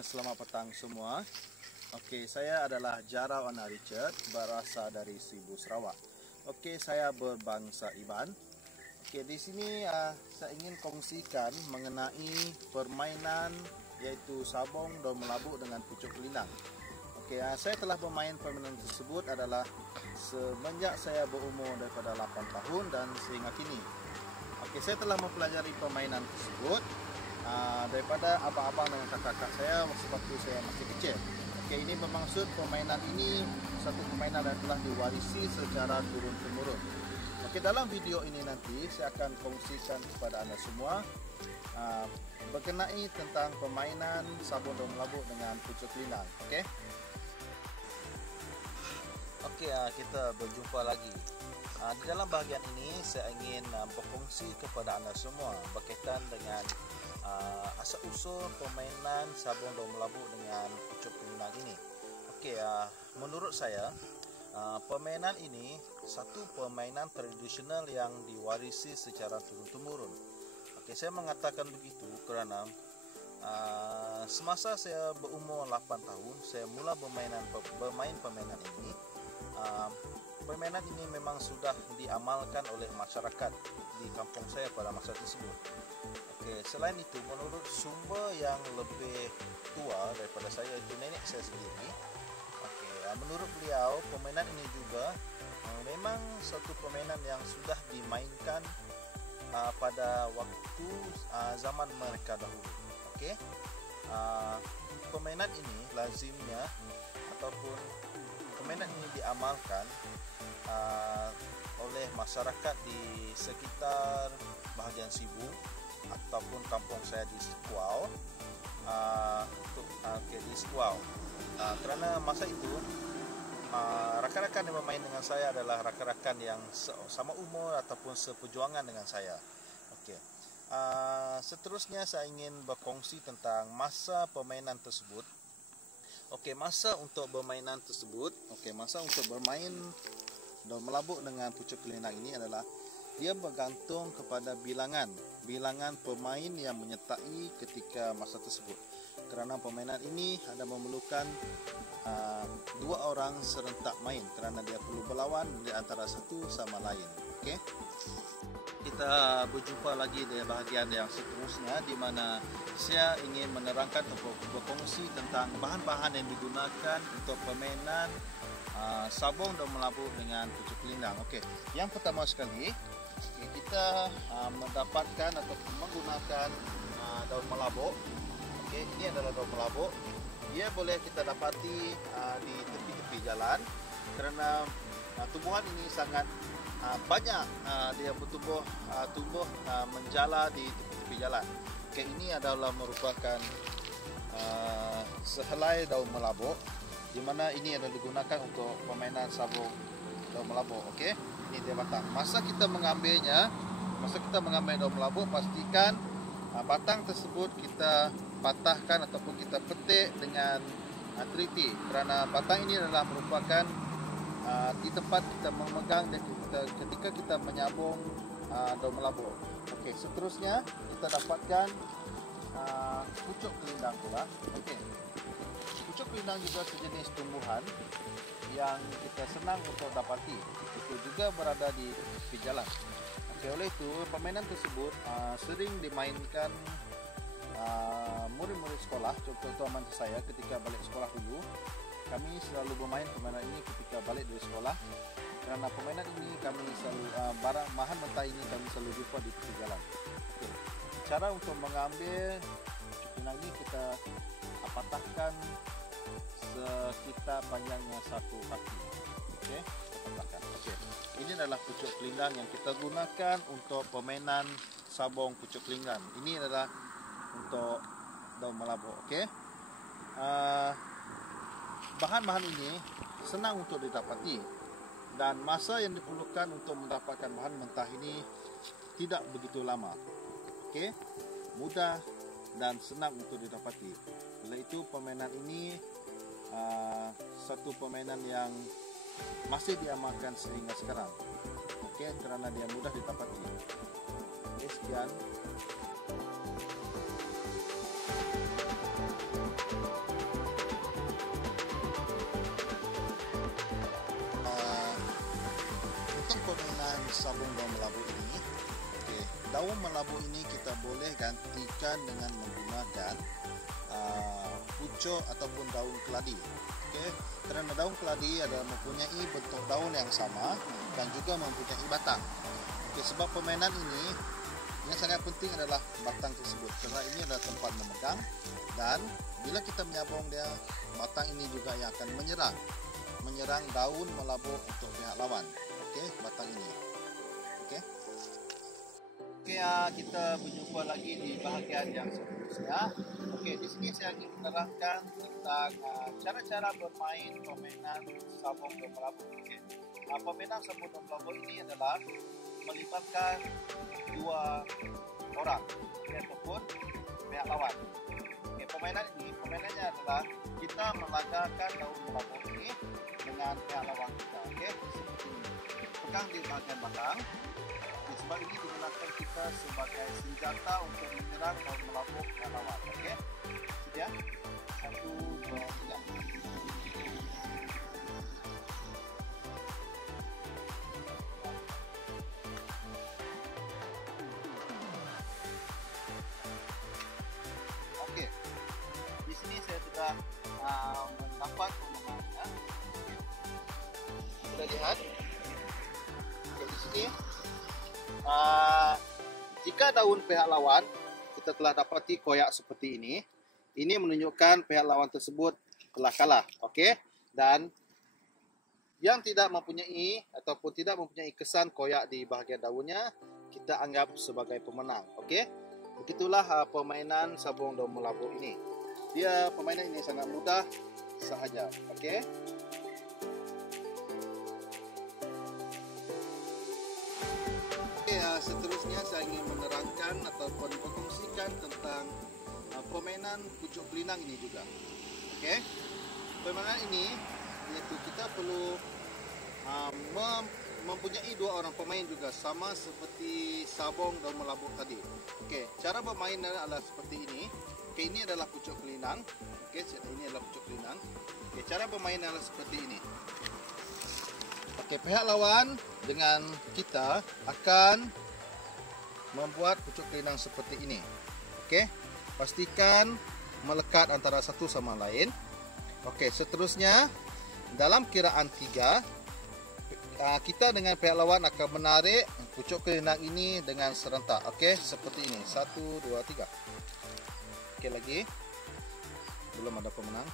Selamat petang semua. Okey, saya adalah Jarau Ana Richard, berasal dari Sibu, Sarawak. Okey, saya berbangsa Iban. Okey, di sini saya ingin kongsikan mengenai permainan iaitu sabong daun melabuk dengan pucuk kelindang. Okey, saya telah bermain permainan tersebut adalah semenjak saya berumur daripada 8 tahun dan sehingga kini. Okey, saya telah mempelajari permainan tersebut daripada abang-abang dengan kakak-kakak saya waktu saya masih kecil. Okey, ini bermaksud permainan ini satu permainan yang telah diwarisi secara turun-temurun. Okey, dalam video ini nanti saya akan kongsikan kepada anda semua berkenai tentang permainan sabong daun melabuk dengan pucuk kelindang. Okey. Okey, kita berjumpa lagi. Di dalam bahagian ini saya ingin berkongsi kepada anda semua berkaitan dengan asal-usul permainan sabong daun melabuk dengan pucuk kelindang ini. Okey, menurut saya permainan ini satu permainan tradisional yang diwarisi secara turun-temurun. Okey, saya mengatakan begitu kerana semasa saya berumur 8 tahun saya mula bermain permainan ini. Permainan ini memang sudah diamalkan oleh masyarakat di kampung saya pada masa tersebut. Okey, selain itu menurut sumber yang lebih tua daripada saya itu nenek saya sendiri. Okey, menurut beliau permainan ini juga memang satu permainan yang sudah dimainkan pada waktu zaman mereka dahulu. Okey. Permainan ini lazimnya ataupun permainan ini diamalkan oleh masyarakat di sekitar bahagian Sibu ataupun kampung saya di Sekuau. Di Sekuau. Kerana masa itu rakan-rakan yang bermain dengan saya adalah rakan-rakan yang sama umur ataupun seperjuangan dengan saya. Okey. Seterusnya saya ingin berkongsi tentang masa permainan tersebut. Okey, masa untuk bermainan tersebut, masa untuk bermain daun melabuk dengan pucuk kelindang ini adalah dia bergantung kepada bilangan pemain yang menyertai ketika masa tersebut. Kerana permainan ini ada memerlukan dua orang serentak main kerana dia perlu berlawan di antara satu sama lain. Okey. Kita berjumpa lagi di bahagian yang seterusnya di mana saya ingin menerangkan atau berkongsi tentang bahan-bahan yang digunakan untuk permainan sabong daun melabuk dengan pucuk kelindang. Okey, yang pertama sekali kita mendapatkan atau menggunakan daun melabuk. Okey, ini adalah daun melabuk. Dia boleh kita dapati di tepi-tepi jalan kerana tumbuhan ini sangat banyak dia bertumbuh menjala di tepi-tepi jalan. Okey, ini adalah merupakan sehelai daun melabuk di mana ini adalah digunakan untuk permainan sabung daun melabuk. Okey, ini dia batang. Masa kita mengambil daun melabuk, pastikan batang tersebut kita patahkan ataupun kita petik dengan teliti kerana batang ini adalah merupakan di tempat kita memegang dan ketika kita menyabung daun melabuk. Okey, seterusnya kita dapatkan pucuk kelindang pula. Okey. Pucuk kelindang juga sejenis tumbuhan yang kita senang untuk dapati. Itu juga berada di tepi jalan. Okey, oleh itu permainan tersebut sering dimainkan murid-murid sekolah. Contoh macam saya ketika balik sekolah dulu, kami selalu bermain permainan ini ketika balik dari sekolah. Kerana permainan ini kami selalu bahan mentah ini kami selalu jumpa di tepi jalan. Okay. Cara untuk mengambil pucuk kelindang ini kita patahkan sekitar panjangnya satu kaki. Okey, kita patahkan. Okey. Ini adalah pucuk kelindang yang kita gunakan untuk permainan sabong pucuk kelindang. Ini adalah untuk daun melabuk. Okey. Bahan-bahan ini senang untuk didapati dan masa yang diperlukan untuk mendapatkan bahan mentah ini tidak begitu lama. Okey, mudah dan senang untuk didapati. Oleh itu permainan ini satu permainan yang masih diamalkan sehingga sekarang. Okey, kerana dia mudah didapati. Okey, sekian. sabung daun melabu ini. Oke, daun melabu ini kita boleh gantikan dengan menggunakan pucuk ataupun daun keladi. Oke, kerana daun keladi adalah mempunyai bentuk daun yang sama dan juga mempunyai batang. Oke, sebab permainan ini yang sangat penting adalah batang tersebut, kerana ini adalah tempat memegang, dan bila kita menyabung dia, batang ini juga yang akan menyerang daun melabu untuk pihak lawan. Oke, batang ini. Oke, kita berjumpa lagi di bahagian yang seterusnya. Oke, di sini saya ingin menerangkan tentang cara-cara bermain permainan sabung daun melabu. Oke, permainan sabung daun melabu ini adalah melibatkan dua orang ataupun pihak lawan. Oke, permainannya adalah kita melagakan daun melabu ini dengan pihak lawan kita. Oke, pegang di bahagian belakang. Sebab ini digunakan kita sebagai senjata untuk menyerang daun melabu pihak lawan. Oke, sedia? 1, 2, 3. Oke, di sini saya sudah mendapat kemenangannya. Sudah lihat? Oke, di sini jika daun pihak lawan kita telah dapati koyak seperti ini menunjukkan pihak lawan tersebut telah kalah. Oke, dan yang tidak mempunyai ataupun tidak mempunyai kesan koyak di bahagian daunnya, kita anggap sebagai pemenang. Oke, begitulah permainan sabung daun melabu ini. Permainan ini sangat mudah sahaja. Oke. Seterusnya saya ingin menerangkan ataupun berkongsikan tentang permainan pucuk kelinang ini juga. Oke, permainan ini iaitu kita perlu mempunyai dua orang pemain juga, sama seperti sabung daun melabu tadi. Oke, cara bermain adalah seperti ini. Oke, ini adalah pucuk kelinang. Oke, ini adalah pucuk kelinang. Oke, cara bermain adalah seperti ini. Oke, pihak lawan dengan kita akan membuat pucuk kelinang seperti ini. Oke, pastikan melekat antara satu sama lain. Oke, seterusnya dalam kiraan 3, kita dengan pihak lawan akan menarik pucuk kelinang ini dengan serentak. Oke, seperti ini. 1, 2, 3. Oke, lagi. Belum ada pemenang.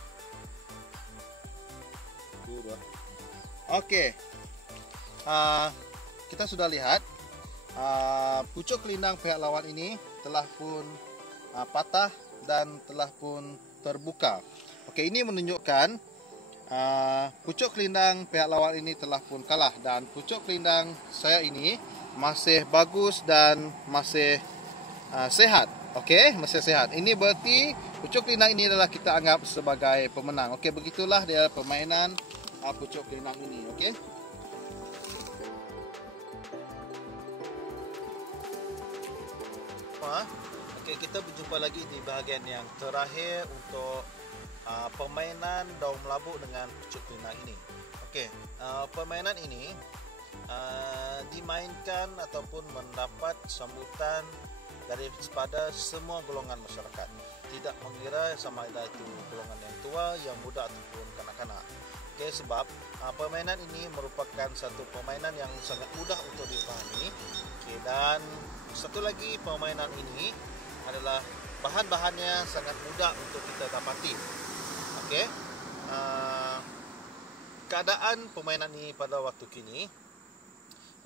1, 2. Oke. Kita sudah lihat pucuk kelinang pihak lawan ini telah pun patah dan telah pun terbuka. Oke, ini menunjukkan pucuk kelinang pihak lawan ini telah pun kalah, dan pucuk kelinang saya ini masih bagus dan masih sehat. Oke, masih sehat. Ini berarti pucuk kelinang ini adalah kita anggap sebagai pemenang. Oke, begitulah dia permainan pucuk kelinang ini. Oke. Oke, kita berjumpa lagi di bahagian yang terakhir untuk permainan daun melabu dengan pucuk kelinang ini. Oke, permainan ini dimainkan ataupun mendapat sambutan daripada semua golongan masyarakat, tidak mengira sama ada itu golongan yang tua, yang muda ataupun kanak-kanak. Oke, sebab permainan ini merupakan satu permainan yang sangat mudah untuk dipahami. Oke, dan satu lagi, permainan ini adalah bahan-bahannya sangat mudah untuk kita dapati. Oke, keadaan permainan ini pada waktu kini,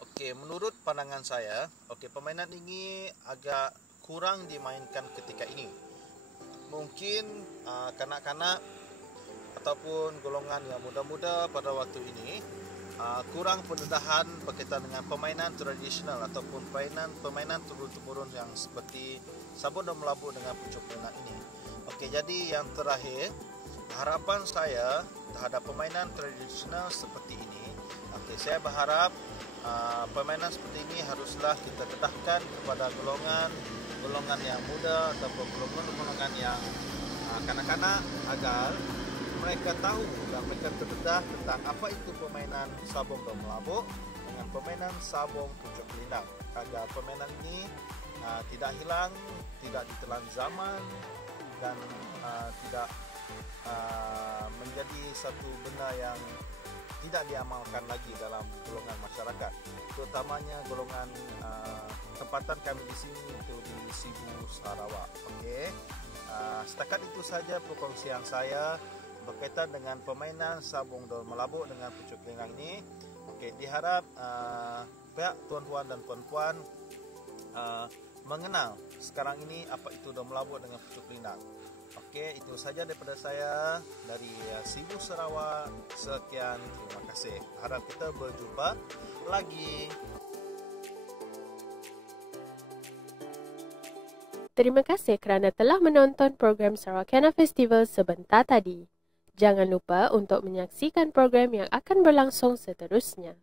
oke, menurut pandangan saya, oke, permainan ini agak kurang dimainkan ketika ini. Mungkin kanak-kanak ataupun golongan yang muda-muda pada waktu ini kurang pendedahan berkaitan dengan permainan tradisional ataupun permainan turun-temurun yang seperti sabung daun melabu dengan pucuk kelinang ini. Oke, jadi yang terakhir, harapan saya terhadap permainan tradisional seperti ini, oke, saya berharap permainan seperti ini haruslah kita dedahkan kepada golongan yang muda ataupun golongan yang kanak-kanak, agar mereka tahu dan mereka terdedah tentang apa itu permainan sabung daun melabu. dengan permainan sabung pucuk linang agar permainan ini tidak hilang, tidak ditelan zaman dan tidak menjadi satu benda yang tidak diamalkan lagi dalam golongan masyarakat, terutamanya golongan tempatan kami di sini itu di Sibu Sarawak. Okey, setakat itu saja perkongsian saya berkaitan dengan permainan sabung daun melabuk dengan pucuk linang ini. Okey, diharap pihak tuan-tuan dan puan-puan mengenal sekarang ini apa itu daun melabuk dengan pucuk linang. Okey, itu saja daripada saya dari Sibu Sarawak. Sekian, terima kasih. Harap kita berjumpa lagi. Terima kasih kerana telah menonton program Sarawakiana Festival sebentar tadi. Jangan lupa untuk menyaksikan program yang akan berlangsung seterusnya.